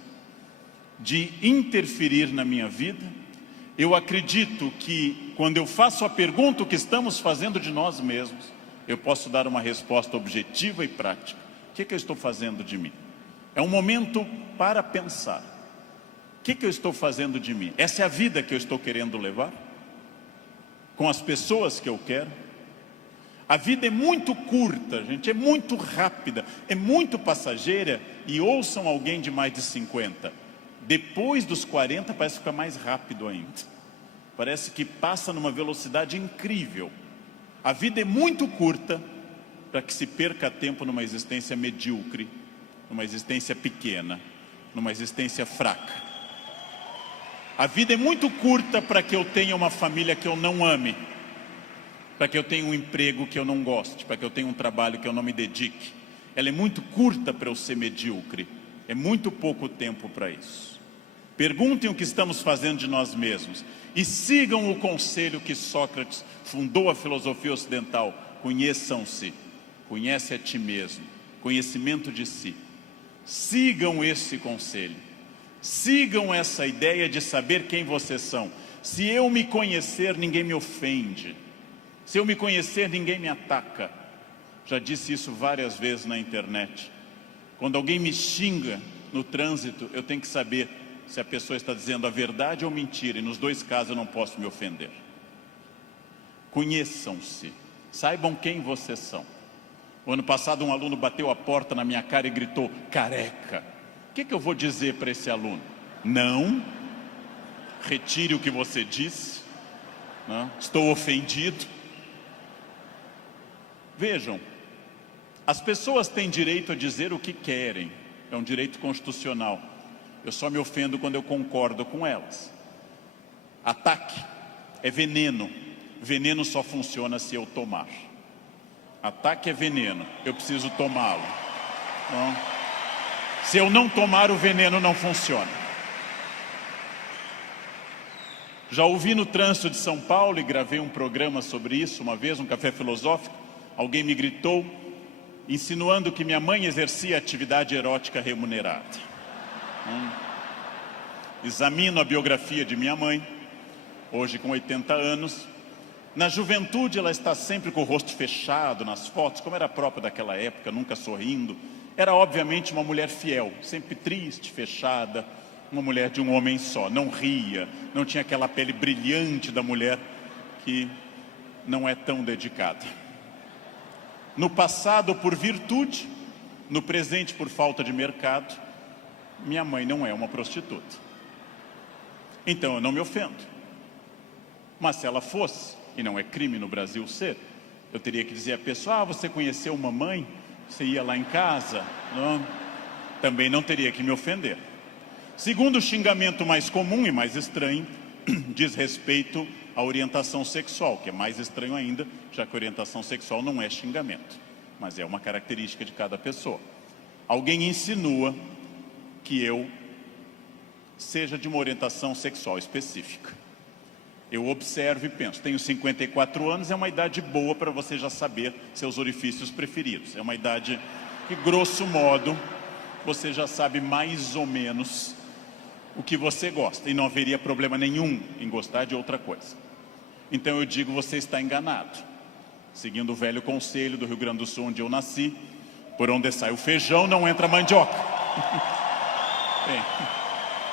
de interferir na minha vida. Eu acredito que quando eu faço a pergunta o que estamos fazendo de nós mesmos, eu posso dar uma resposta objetiva e prática. O que eu estou fazendo de mim? É um momento para pensar. O que eu estou fazendo de mim? Essa é a vida que eu estou querendo levar? Com as pessoas que eu quero? A vida é muito curta, gente, é muito rápida, é muito passageira. E ouçam alguém de mais de 50. Depois dos 40 parece que fica mais rápido ainda. Parece que passa numa velocidade incrível. A vida é muito curta para que se perca tempo numa existência medíocre, numa existência pequena, numa existência fraca. A vida é muito curta para que eu tenha uma família que eu não ame, para que eu tenha um emprego que eu não goste, para que eu tenha um trabalho que eu não me dedique. Ela é muito curta para eu ser medíocre. É muito pouco tempo para isso. Perguntem o que estamos fazendo de nós mesmos e sigam o conselho que Sócrates fundou a filosofia ocidental: conheçam-se, conhece a ti mesmo, conhecimento de si. Sigam esse conselho. Sigam essa ideia de saber quem vocês são. Se eu me conhecer, ninguém me ofende. Se eu me conhecer, ninguém me ataca. Já disse isso várias vezes na internet. Quando alguém me xinga no trânsito, eu tenho que saber se a pessoa está dizendo a verdade ou mentira. E nos dois casos eu não posso me ofender. Conheçam-se. Saibam quem vocês são. O ano passado um aluno bateu a porta na minha cara e gritou: careca. O que eu vou dizer para esse aluno? Não. Retire o que você disse. Não. Estou ofendido. Vejam, as pessoas têm direito a dizer o que querem. É um direito constitucional. Eu só me ofendo quando eu concordo com elas. Ataque é veneno. Veneno só funciona se eu tomar. Ataque é veneno, eu preciso tomá-lo. Então, se eu não tomar, o veneno não funciona. Já ouvi no trânsito de São Paulo e gravei um programa sobre isso uma vez, um café filosófico. Alguém me gritou, insinuando que minha mãe exercia atividade erótica remunerada. Examino a biografia de minha mãe, hoje com 80 anos. Na juventude ela está sempre com o rosto fechado nas fotos, como era própria daquela época, nunca sorrindo. Era obviamente uma mulher fiel, sempre triste, fechada, uma mulher de um homem só. Não ria, não tinha aquela pele brilhante da mulher que não é tão dedicada. No passado por virtude, no presente por falta de mercado, minha mãe não é uma prostituta. Então eu não me ofendo. Mas se ela fosse, e não é crime no Brasil ser, eu teria que dizer à pessoa, você conheceu mamãe? Você ia lá em casa? Não. Também não teria que me ofender. Segundo xingamento mais comum e mais estranho, diz respeito à orientação sexual, que é mais estranho ainda, já que orientação sexual não é xingamento, mas é uma característica de cada pessoa. Alguém insinua que eu seja de uma orientação sexual específica. Eu observo e penso, tenho 54 anos, é uma idade boa para você já saber seus orifícios preferidos. É uma idade que, grosso modo, você já sabe mais ou menos o que você gosta. E não haveria problema nenhum em gostar de outra coisa. Então eu digo, você está enganado. Seguindo o velho conselho do Rio Grande do Sul, onde eu nasci, por onde sai o feijão, não entra mandioca.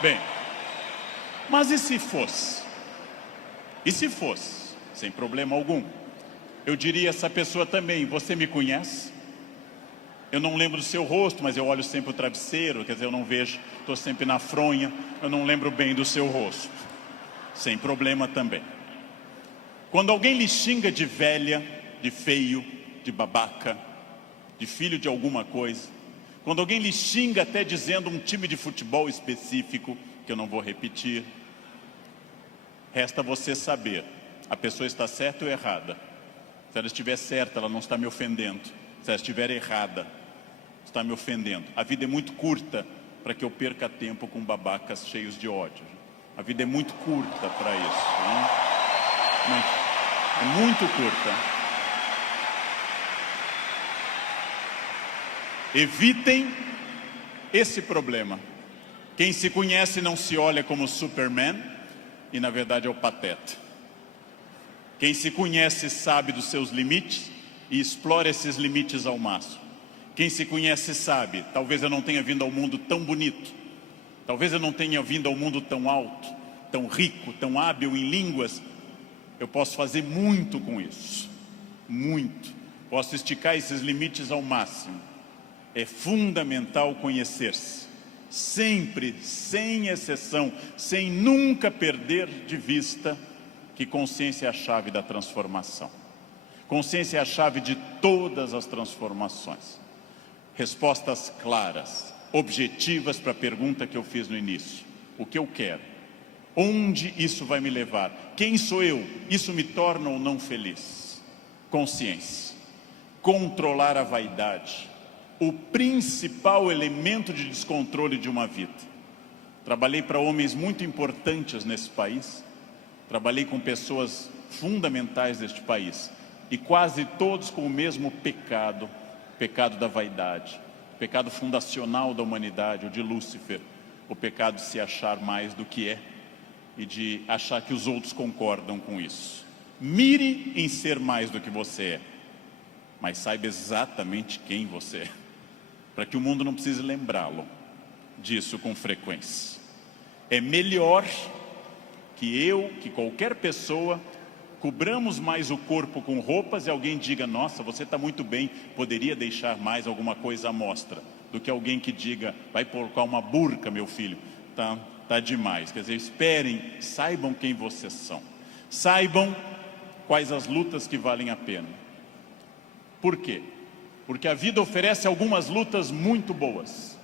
Bem, mas e se fosse? E se fosse, sem problema algum, eu diria a essa pessoa também, você me conhece? Eu não lembro do seu rosto, mas eu olho sempre o travesseiro, quer dizer, eu não vejo, estou sempre na fronha, eu não lembro bem do seu rosto. Sem problema também. Quando alguém lhe xinga de velha, de feio, de babaca, de filho de alguma coisa, quando alguém lhe xinga até dizendo um time de futebol específico, que eu não vou repetir, resta você saber, a pessoa está certa ou errada. Se ela estiver certa, ela não está me ofendendo. Se ela estiver errada, está me ofendendo. A vida é muito curta para que eu perca tempo com babacas cheios de ódio. A vida é muito curta para isso. É muito curta. Evitem esse problema. Quem se conhece não se olha como Superman, e na verdade é o pateta. Quem se conhece sabe dos seus limites e explora esses limites ao máximo. Quem se conhece sabe, talvez eu não tenha vindo ao mundo tão bonito, talvez eu não tenha vindo ao mundo tão alto, tão rico, tão hábil em línguas. Eu posso fazer muito com isso, muito. Posso esticar esses limites ao máximo. É fundamental conhecer-se. Sempre, sem exceção, sem nunca perder de vista que consciência é a chave da transformação. Consciência é a chave de todas as transformações. Respostas claras, objetivas para a pergunta que eu fiz no início. O que eu quero? Onde isso vai me levar? Quem sou eu? Isso me torna ou não feliz? Consciência. Controlar a vaidade. O principal elemento de descontrole de uma vida. Trabalhei para homens muito importantes nesse país, trabalhei com pessoas fundamentais deste país, e quase todos com o mesmo pecado, o pecado da vaidade, o pecado fundacional da humanidade, o de Lúcifer, o pecado de se achar mais do que é, e de achar que os outros concordam com isso. Mire em ser mais do que você é, mas saiba exatamente quem você é, para que o mundo não precise lembrá-lo disso com frequência. É melhor que qualquer pessoa, cobramos mais o corpo com roupas e alguém diga, nossa, você está muito bem, poderia deixar mais alguma coisa à mostra, do que alguém que diga, vai colocar uma burca, meu filho, tá demais. Quer dizer, esperem, saibam quem vocês são, saibam quais as lutas que valem a pena. Por quê? Porque a vida oferece algumas lutas muito boas.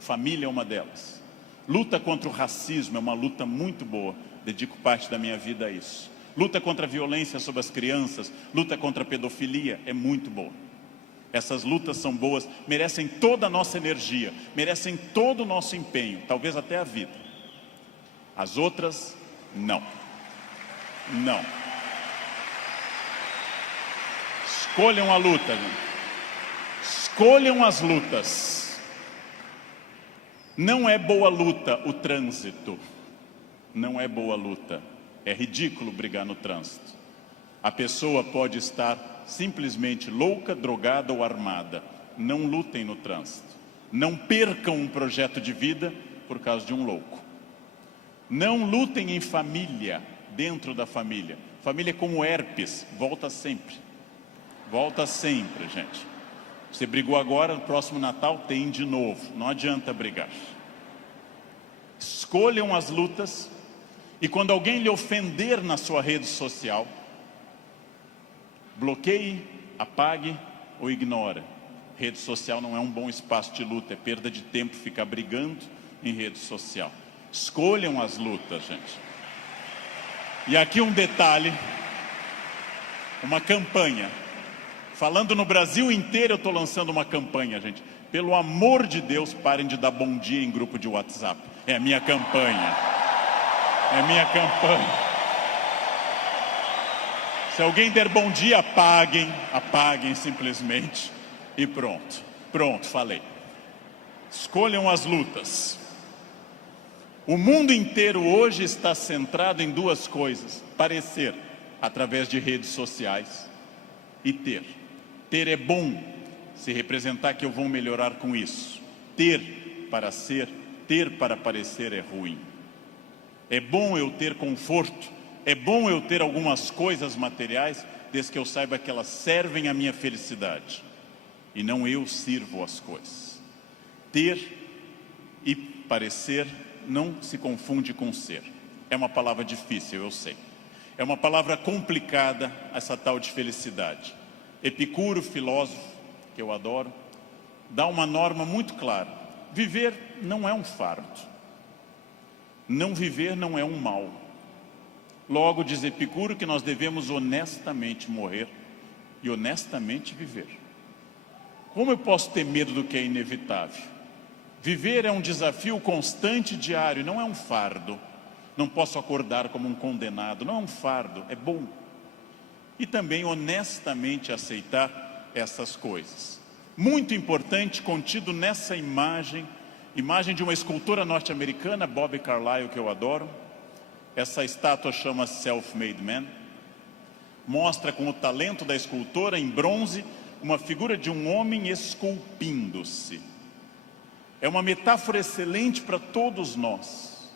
Família é uma delas. Luta contra o racismo é uma luta muito boa. dedico parte da minha vida a isso. Luta contra a violência sobre as crianças, luta contra a pedofilia, é muito boa. Essas lutas são boas, merecem toda a nossa energia, merecem todo o nosso empenho, talvez até a vida. As outras, não. Não. Escolham a luta, gente. Escolham as lutas. Não é boa luta o trânsito. Não é boa luta. É ridículo brigar no trânsito. A pessoa pode estar simplesmente louca, drogada ou armada. Não lutem no trânsito. Não percam um projeto de vida por causa de um louco. Não lutem em família, dentro da família. Família é como herpes, volta sempre. Volta sempre, gente. Você brigou agora, no próximo Natal tem de novo. Não adianta brigar. Escolham as lutas. E quando alguém lhe ofender na sua rede social, bloqueie, apague ou ignore. Rede social não é um bom espaço de luta, é perda de tempo ficar brigando em rede social. Escolham as lutas, gente. E aqui um detalhe, uma campanha. Falando no Brasil inteiro, eu estou lançando uma campanha, gente. Pelo amor de Deus, parem de dar bom dia em grupo de WhatsApp. É a minha campanha. É minha campanha. Se alguém der bom dia, apaguem simplesmente e pronto. Pronto, falei. Escolham as lutas. O mundo inteiro hoje está centrado em duas coisas: parecer, através de redes sociais, e ter. Ter é bom, se representar que eu vou melhorar com isso. Ter para ser, ter para parecer é ruim. É bom eu ter conforto, é bom eu ter algumas coisas materiais, desde que eu saiba que elas servem à minha felicidade, e não eu sirvo as coisas. Ter e parecer não se confunde com ser. É uma palavra difícil, eu sei. É uma palavra complicada, essa tal de felicidade. Epicuro, filósofo, que eu adoro, dá uma norma muito clara. Viver não é um fardo. Não viver não é um mal. Logo, diz Epicuro que nós devemos honestamente morrer e honestamente viver. Como eu posso ter medo do que é inevitável? Viver é um desafio constante, diário, não é um fardo. Não posso acordar como um condenado, não é um fardo, é bom. E também honestamente aceitar essas coisas. Muito importante, contido nessa imagem de uma escultora norte-americana, Bobby Carlyle, que eu adoro. Essa estátua chama Self-Made Man. Mostra com o talento da escultora, em bronze, uma figura de um homem esculpindo-se. É uma metáfora excelente para todos nós.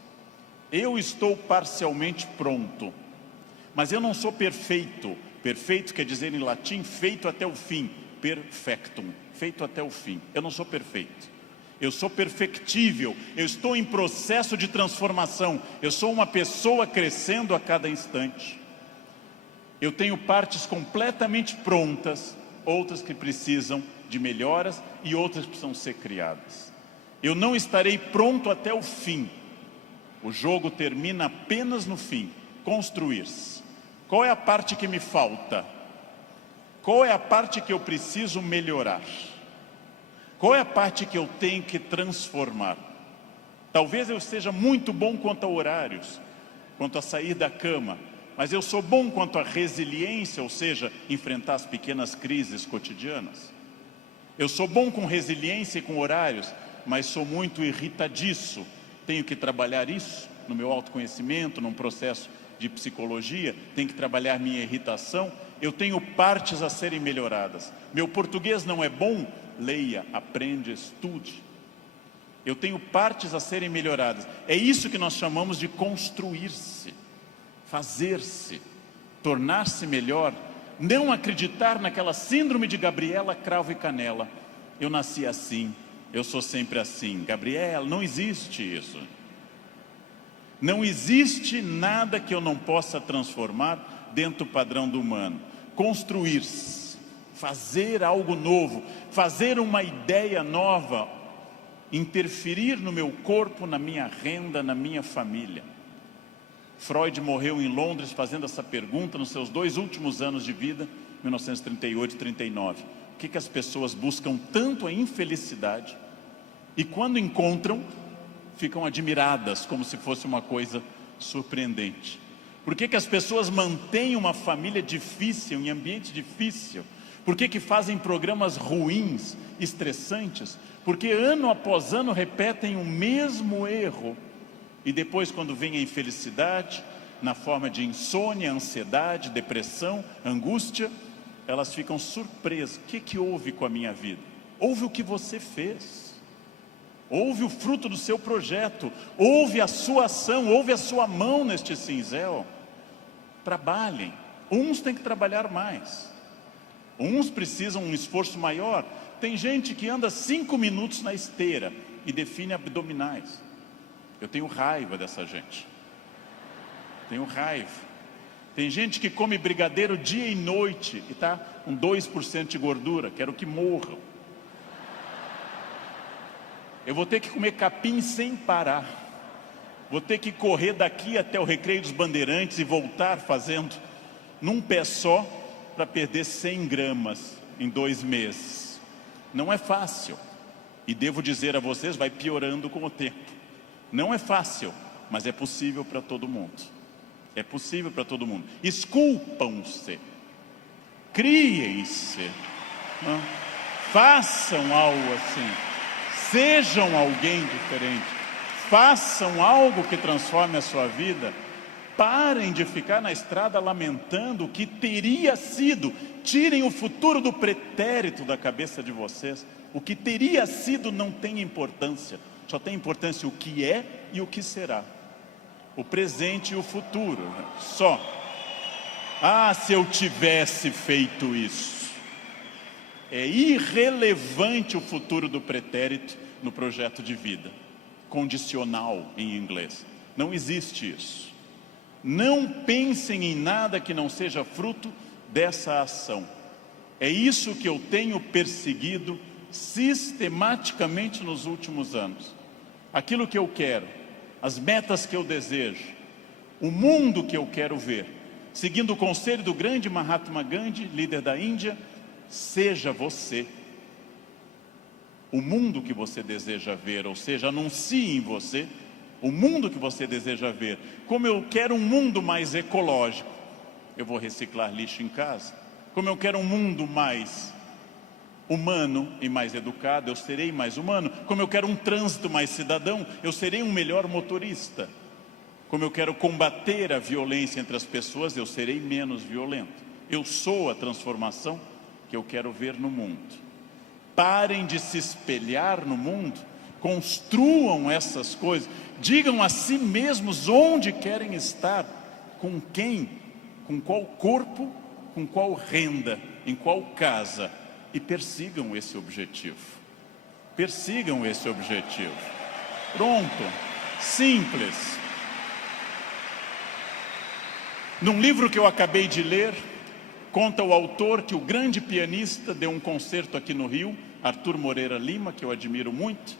Eu estou parcialmente pronto, mas eu não sou perfeito. Perfeito quer dizer em latim, feito até o fim. Perfectum, feito até o fim. Eu não sou perfeito. Eu sou perfectível, eu estou em processo de transformação, eu sou uma pessoa crescendo a cada instante. Eu tenho partes completamente prontas, outras que precisam de melhoras e outras que precisam ser criadas. Eu não estarei pronto até o fim. O jogo termina apenas no fim, construir-se. Qual é a parte que me falta? Qual é a parte que eu preciso melhorar? Qual é a parte que eu tenho que transformar? Talvez eu seja muito bom quanto a horários, quanto a sair da cama, mas eu sou bom quanto a resiliência, ou seja, enfrentar as pequenas crises cotidianas. Eu sou bom com resiliência e com horários, mas sou muito irritadiço. Tenho que trabalhar isso no meu autoconhecimento, num processo de psicologia, tenho que trabalhar minha irritação. Eu tenho partes a serem melhoradas. Meu português não é bom? Leia, aprende, estude. Eu tenho partes a serem melhoradas. É isso que nós chamamos de construir-se, fazer-se, tornar-se melhor. Não acreditar naquela síndrome de Gabriela, cravo e canela. Eu nasci assim, eu sou sempre assim. Gabriela, não existe isso. Não existe nada que eu não possa transformar dentro do padrão do humano. Construir-se. Fazer algo novo, fazer uma ideia nova, interferir no meu corpo, na minha renda, na minha família. Freud morreu em Londres fazendo essa pergunta nos seus 2 últimos anos de vida, 1938 e 39. Por que as pessoas buscam tanto a infelicidade e quando encontram, ficam admiradas como se fosse uma coisa surpreendente? Por que as pessoas mantêm uma família difícil, em ambiente difícil? Por que fazem programas ruins, estressantes? Porque ano após ano repetem o mesmo erro. E depois, quando vem a infelicidade, na forma de insônia, ansiedade, depressão, angústia, elas ficam surpresas. O que houve com a minha vida? Houve o que você fez. Houve o fruto do seu projeto. Houve a sua ação, houve a sua mão neste cinzel. Trabalhem. Uns têm que trabalhar mais. Uns precisam um esforço maior. Tem gente que anda 5 minutos na esteira e define abdominais. Eu tenho raiva dessa gente. Tenho raiva. Tem gente que come brigadeiro dia e noite e está com 2% de gordura. Quero que morram. Eu vou ter que comer capim sem parar. Vou ter que correr daqui até o Recreio dos Bandeirantes e voltar fazendo num pé só para perder 100 gramas em 2 meses. Não é fácil. E devo dizer a vocês, vai piorando com o tempo. Não é fácil, mas é possível para todo mundo. É possível para todo mundo. Esculpam-se. Criem-se. Façam algo assim. Sejam alguém diferente. Façam algo que transforme a sua vida. Parem de ficar na estrada lamentando o que teria sido. Tirem o futuro do pretérito da cabeça de vocês. O que teria sido não tem importância. Só tem importância o que é e o que será. O presente e o futuro. Só. Ah, se eu tivesse feito isso. É irrelevante o futuro do pretérito no projeto de vida. Condicional em inglês. Não existe isso. Não pensem em nada que não seja fruto dessa ação. É isso que eu tenho perseguido sistematicamente nos últimos anos. Aquilo que eu quero, as metas que eu desejo, o mundo que eu quero ver, seguindo o conselho do grande Mahatma Gandhi, líder da Índia, seja você o mundo que você deseja ver, ou seja, anuncie em você o mundo que você deseja ver. Como eu quero um mundo mais ecológico, eu vou reciclar lixo em casa. Como eu quero um mundo mais humano e mais educado, eu serei mais humano. Como eu quero um trânsito mais cidadão, eu serei um melhor motorista. Como eu quero combater a violência entre as pessoas, eu serei menos violento. Eu sou a transformação que eu quero ver no mundo. Parem de se espelhar no mundo, construam essas coisas, digam a si mesmos onde querem estar, com quem, com qual corpo, com qual renda, em qual casa, e persigam esse objetivo. Persigam esse objetivo. Pronto, simples. Num livro que eu acabei de ler, conta o autor que o grande pianista deu um concerto aqui no Rio, Arthur Moreira Lima, que eu admiro muito,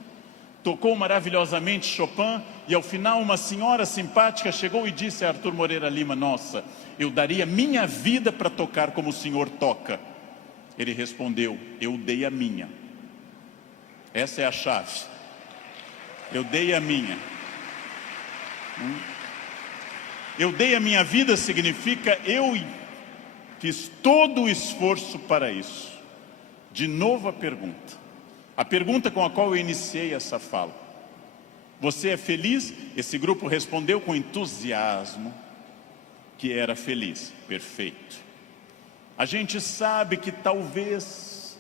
tocou maravilhosamente Chopin, e ao final uma senhora simpática chegou e disse a Arthur Moreira Lima: nossa, eu daria minha vida para tocar como o senhor toca. Ele respondeu: eu dei a minha. Essa é a chave. Eu dei a minha. Eu dei a minha vida significa eu fiz todo o esforço para isso. De novo a pergunta com a qual eu iniciei essa fala. Você é feliz? Esse grupo respondeu com entusiasmo que era feliz. Perfeito. A gente sabe que talvez,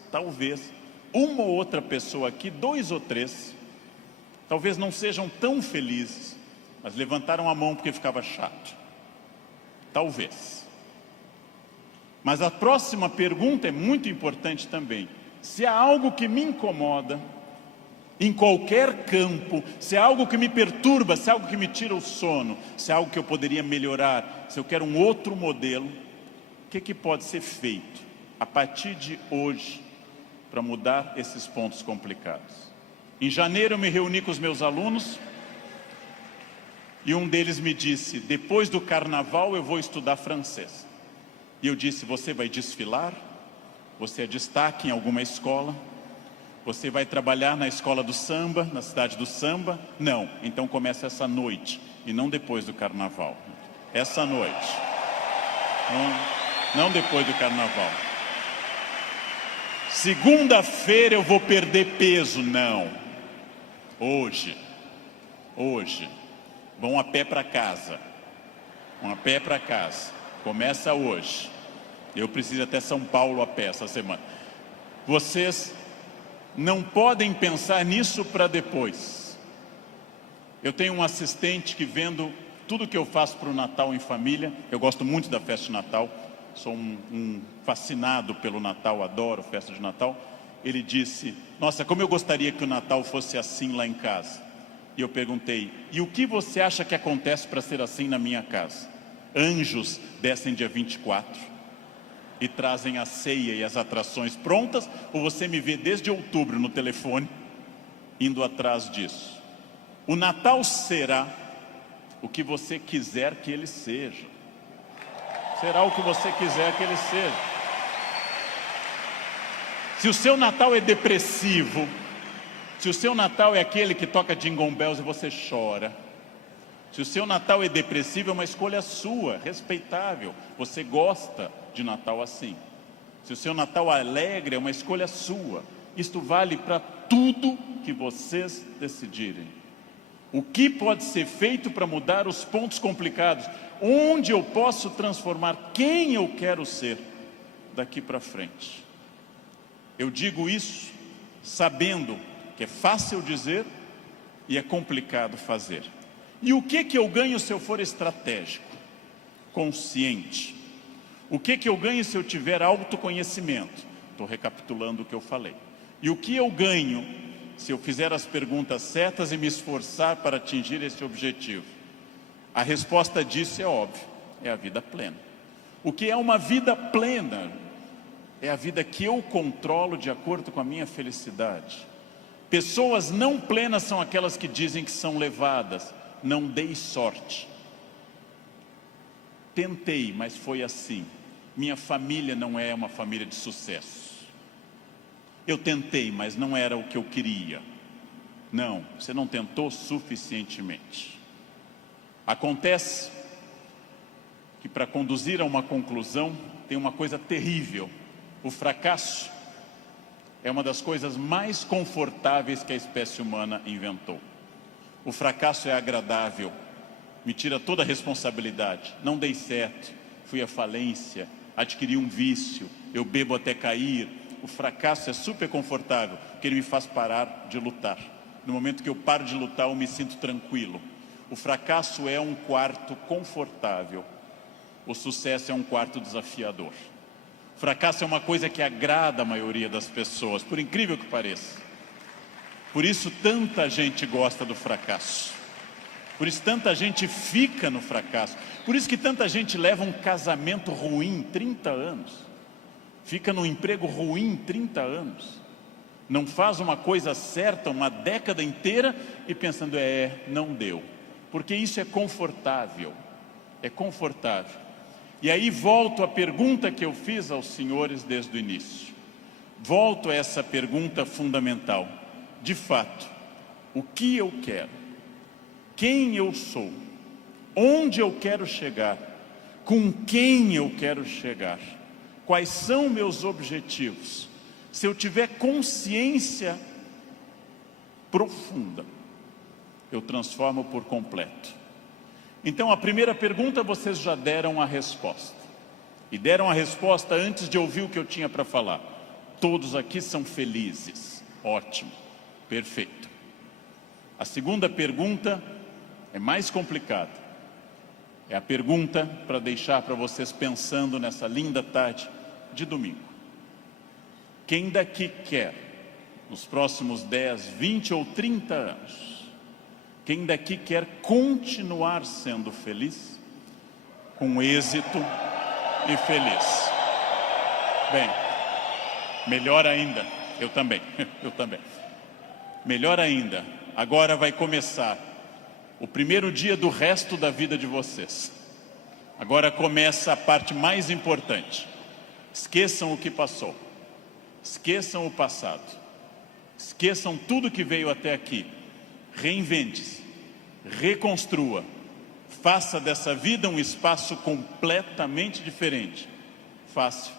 uma ou outra pessoa aqui, 2 ou 3, talvez não sejam tão felizes, mas levantaram a mão porque ficava chato. Talvez. Mas a próxima pergunta é muito importante também. Se há algo que me incomoda, em qualquer campo, se há algo que me perturba, se há algo que me tira o sono, se há algo que eu poderia melhorar, se eu quero um outro modelo, o que pode ser feito a partir de hoje para mudar esses pontos complicados? Em janeiro eu me reuni com os meus alunos E um deles me disse: depois do carnaval eu vou estudar francês. E eu disse: você vai desfilar? Você é destaque em alguma escola? Você vai trabalhar na escola do samba, na cidade do samba? Não, então começa essa noite, e não depois do carnaval. Essa noite. Não depois do carnaval. Segunda-feira eu vou perder peso. Não. Hoje. Vão a pé para casa. Começa hoje. Eu preciso ir até São Paulo a pé essa semana. Vocês não podem pensar nisso para depois. Eu tenho um assistente que, vendo tudo que eu faço para o Natal em família, eu gosto muito da festa de Natal, sou um fascinado pelo Natal, adoro festa de Natal. Ele disse: nossa, como eu gostaria que o Natal fosse assim lá em casa. E eu perguntei: e o que você acha que acontece para ser assim na minha casa? Anjos descem dia 24 e trazem a ceia e as atrações prontas, ou você me vê desde outubro no telefone indo atrás disso? O Natal será o que você quiser que ele seja. Será o que você quiser que ele seja. Se o seu Natal é depressivo, se o seu Natal é aquele que toca Jingle Bells e você chora, se o seu Natal é depressivo, é uma escolha sua, respeitável. Você gosta de Natal assim. Se o seu Natal é alegre, é uma escolha sua. Isto vale para tudo que vocês decidirem. O que pode ser feito para mudar os pontos complicados? Onde eu posso transformar quem eu quero ser daqui para frente? Eu digo isso sabendo que é fácil dizer e é complicado fazer. E o que eu ganho se eu for estratégico, consciente? O que eu ganho se eu tiver autoconhecimento? Estou recapitulando o que eu falei. E o que eu ganho se eu fizer as perguntas certas e me esforçar para atingir esse objetivo? A resposta disso é óbvia, é a vida plena. O que é uma vida plena? É a vida que eu controlo de acordo com a minha felicidade. Pessoas não plenas são aquelas que dizem que são levadas. Não dei sorte. Tentei, mas foi assim. Minha família não é uma família de sucesso. Eu tentei, mas não era o que eu queria. Não, você não tentou suficientemente. Acontece que, para conduzir a uma conclusão, tem uma coisa terrível. O fracasso é uma das coisas mais confortáveis que a espécie humana inventou. O fracasso é agradável, me tira toda a responsabilidade. Não dei certo, fui à falência, adquiri um vício, eu bebo até cair. O fracasso é super confortável, porque ele me faz parar de lutar. No momento que eu paro de lutar, eu me sinto tranquilo. O fracasso é um quarto confortável, o sucesso é um quarto desafiador. O fracasso é uma coisa que agrada a maioria das pessoas, por incrível que pareça. Por isso tanta gente gosta do fracasso. Por isso tanta gente fica no fracasso. Por isso que tanta gente leva um casamento ruim 30 anos. Fica num emprego ruim 30 anos. Não faz uma coisa certa uma década inteira e pensando, não deu. Porque isso é confortável. É confortável. E aí volto à pergunta que eu fiz aos senhores desde o início. Volto a essa pergunta fundamental. De fato, o que eu quero? Quem eu sou? Onde eu quero chegar? Com quem eu quero chegar? Quais são meus objetivos? Se eu tiver consciência profunda, eu transformo por completo. Então, a primeira pergunta vocês já deram a resposta. E deram a resposta antes de ouvir o que eu tinha para falar. Todos aqui são felizes. Ótimo. Perfeito. A segunda pergunta é mais complicada. É a pergunta para deixar para vocês pensando nessa linda tarde de domingo. Quem daqui quer, nos próximos 10, 20 ou 30 anos, quem daqui quer continuar sendo feliz, com êxito e feliz? Bem, melhor ainda, eu também. Melhor ainda, agora vai começar o primeiro dia do resto da vida de vocês. Agora começa a parte mais importante. Esqueçam o que passou. Esqueçam o passado. Esqueçam tudo que veio até aqui. Reinvente-se. Reconstrua. Faça dessa vida um espaço completamente diferente. Fácil.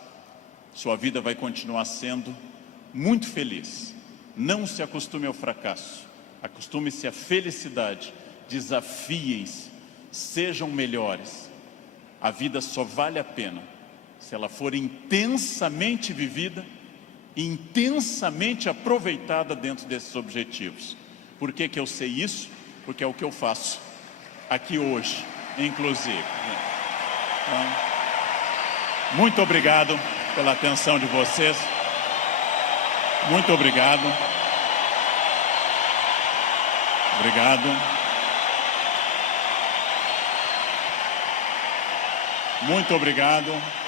Sua vida vai continuar sendo muito feliz. Não se acostume ao fracasso. Acostume-se à felicidade. Desafiem-se. Sejam melhores. A vida só vale a pena se ela for intensamente vivida e intensamente aproveitada dentro desses objetivos. Por que que eu sei isso? Porque é o que eu faço aqui hoje, inclusive. Então, muito obrigado pela atenção de vocês. Muito obrigado. Obrigado. Muito obrigado.